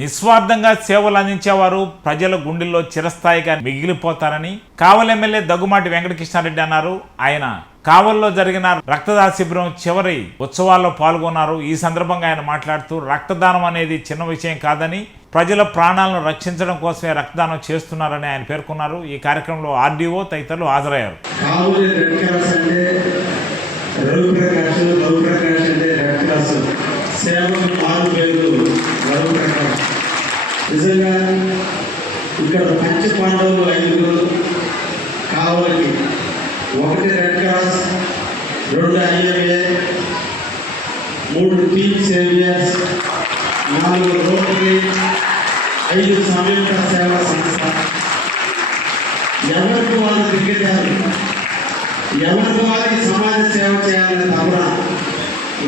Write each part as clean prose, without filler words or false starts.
నిస్వార్థంగా సేవలు అందించేవారు ప్రజల గుండెల్లో చిరస్థాయిగా మిగిలిపోతారని కావలి ఎమ్మెల్యే దగ్గుమాటి వెంకటకృష్ణారెడ్డి అన్నారు. ఆయన కావలిలో జరిగిన రక్తదాన శిబిరం చివరి ఉత్సవాల్లో పాల్గొన్నారు. ఈ సందర్భంగా ఆయన మాట్లాడుతూ రక్తదానం అనేది చిన్న విషయం కాదని, ప్రజల ప్రాణాలను రక్షించడం కోసమే రక్తదానం చేస్తున్నారని ఆయన పేర్కొన్నారు. ఈ కార్యక్రమంలో ఆర్డీఓ తదితరులు హాజరయ్యారు. నిజంగా ఇక్కడ పంచ పాండవులు 5 కావలికి, 1 red cross, 2 IMA, 3 team saviours, 4 rotary, 5 సంయుక్త సేవా సంస్థ. ఎవరికి వాళ్ళు దిగ్గజారు, ఎవరికి వారికి సమాజ సేవ చేయాలనే తపన.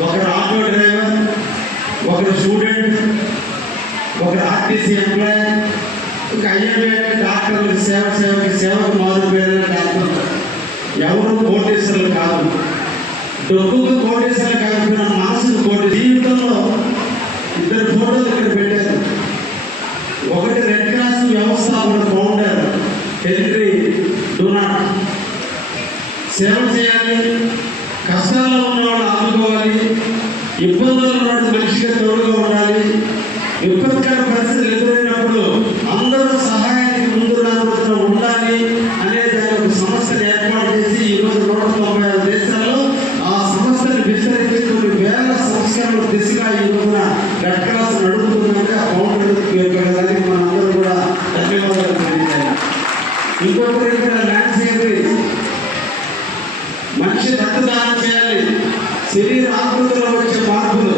ఒకరు ఆటో డ్రైవర్, ఒకరు స్టూడెంట్, ఒకరు ఆర్టీసీ ఎంప్లాయ్, ఇంకా IMA డాక్టర్లు సేవకు మారు పేరు డాక్టర్. ఎవరు కోటేశ్వరులు కాదు, డబ్బుకు కోటేశ్వరులు కాకపోయినా మనసుకు కోటి. జీవితంలో 2 ఫోటోలు ఇక్కడ పెట్టారు. ఒకటి రెడ్ క్రాస్ వ్యవస్థాపన ఫౌండర్ హెన్రీ డొనాల్డ్. సేవ చేయాలి, కష్టాల్లో ఉన్నవాళ్ళు ఆదుకోవాలి, ఇబ్బందులు ఉన్నవాడు మనిషిగా తోడుగా ఉండాలి. విపత్కర పరిస్థితులు ఎదురైనప్పుడు అందరూ సహాయానికి ముందు రాబోతున్న ఉండాలి అనే దాని ఒక సంస్థను ఏర్పాటు చేసి ఈరోజు 196 దేశాల్లో ఆ సంస్థను విస్తరించి కొన్ని వేల సంస్కరణల దిశగా ఈ రోజున రెడ్ క్రాస్ నడుపుతుందంటే ఆ ఫౌండర్కి మనందరూ కూడా ధన్యవాదాలు తెలియజేయాలి. ఇంకొకటి ఇక్కడ ల్యాండ్ సేవరీస్, మనిషి రక్తదానం చేయాలి. శరీర ఆకృతిలో వచ్చే మార్పులు,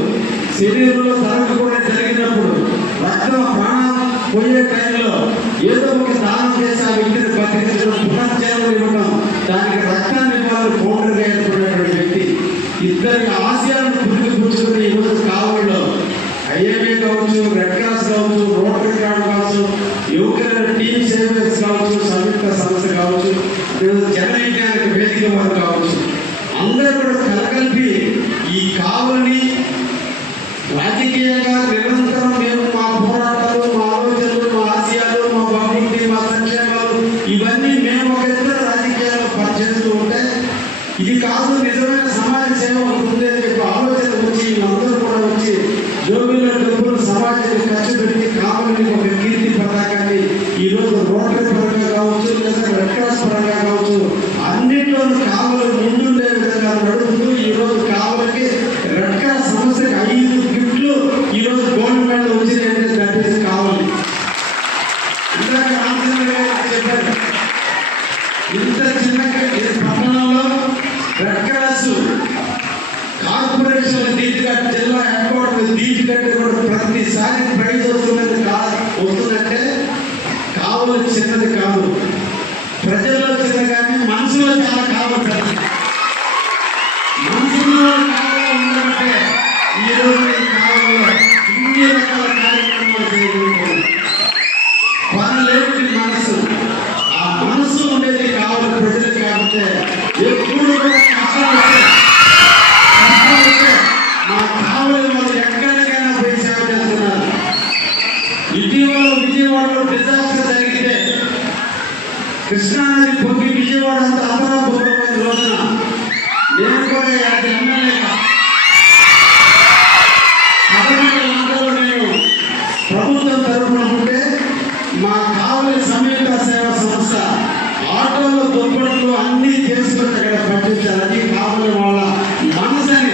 శరీరంలో తరగతి కూడా జరిగినప్పుడు రక్తం ప్రాణం పోయే టైంలో ఏదో ఒక దానం చేసి ఆ వ్యక్తిని బతికించడం, పునర్జన్మ ఇవ్వడం, దానికి రక్తాన్ని ఇవ్వాలి. ఫౌండర్గా ఏర్పడినటువంటి వ్యక్తి 2 ఆశయాలను పుట్టుకుని ఈరోజు కావలిలో IMA కావచ్చు, రెడ్ క్రాస్ కావచ్చు, రోటరీ క్లబ్ కావచ్చు, యువకుల టీమ్ సేవర్స్ కావచ్చు, సంయుక్త సంస్థ కావచ్చు, జనవిజ్ఞానికి వేదిక వారు కావచ్చు, అందరూ కూడా కలగలిపి ఈ కావలిని రాజకీయంగా నిరంతరం మేము మా పోరాటాలు, మా ఆలోచనలు, మా ఆశయాలు, మా అభివృద్ధి, మా సంక్షేమాలు ఇవన్నీ మేము ఒక ఇతర రాజకీయాల్లో పనిచేస్తూ ఉంటే ఇది కాదు నిజమైన సమాజ సేవ ఉంటుంది అని చెప్పి ఆలోచన వచ్చి అందరూ కూడా వచ్చి జోబుల్లో డబ్బులు సమాజానికి ఖర్చు పెట్టి కావాలని ఒక కీర్తి పతాకాన్ని ఈరోజు రోటరీ పరంగా కావచ్చు, లేదా రెడ్ క్రాస్ పరంగా కావచ్చు, అన్నింటిలోనూ కావలి ముందుండే విధంగా నడుపుతూ ఈరోజు కావలికి రెడ్ క్రాస్ సంస్థకి 5 గిఫ్ట్లు ఈరోజు గోల్డ్ మెడల్ వచ్చిందంటే దట్ ఈస్ కావలి. ఇందాక చెప్పారు, ఇంత చిన్న పట్టణంలో రెడ్ క్రాస్ కార్పొరేషన్ దీటిగట్టు జిల్లా హెడ్ క్వార్టర్ దీటిగట్టు కూడా ప్రతిసారి ప్రైజ్ వస్తుందంటే కావలి చిన్నది కాదు, ప్రజల్లో చిన్నది కానీ మనసులో చాలా కావాలి. మనసులో ఉందంటే ఈరోజు కావలిలో ఇన్ని రకాల కార్యక్రమాలు చేయగలుగుతాం. పనులేని మనసు, ఆ మనసు ఉండేది కావాలి ప్రజలు. కాబట్టి ఎప్పుడు కూడా కష్టం వస్తే మా కావలి వాళ్ళు ఎక్కడికైనా పోయి సేవ చేస్తున్నారు. ఇటీవల విజయవాడలో డిజాస్టర్ జరిగితే కృష్ణానది పొంగి విజయవాడ అంతా అమరాపురమైన రోజున నేను కూడా ఎమ్మెల్యేగా నేను ప్రభుత్వం తరఫున ఉంటే మా కావలి సంయుక్త సేవా సంస్థ ఆటోలో దొరకడంలో అన్ని చేసుకుని అక్కడ పట్టించారు. అది కావలి వాళ్ళ మనసుని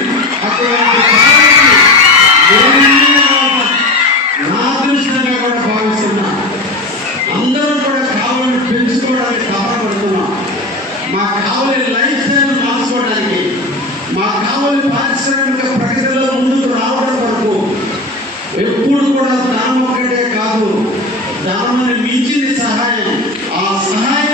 నా దృష్టిగా కూడా భావిస్తున్నా. అందరూ కూడా కావలిని పెంచుకోవడానికి కాపాడుతున్నాం. మా కావలి లైఫ్ స్టైల్ మార్చుకోవడానికి, మా కావలి పారిశ్రామిక ప్రగతిలో ముందుకు రావడం వరకు ఎప్పుడు కూడా దానం ఒక్కటే కాదు, దానాన్ని మించిన సహాయం, ఆ సహాయం